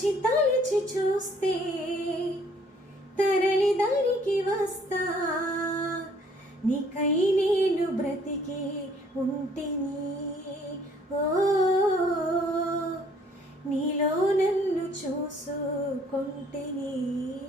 తలచి తలచి చూస్తే తరలి దారికి వస్తా, నీకై నేను బ్రతికే ఉంటిని. ఓ నీలో నన్ను చూసుకుంటిని.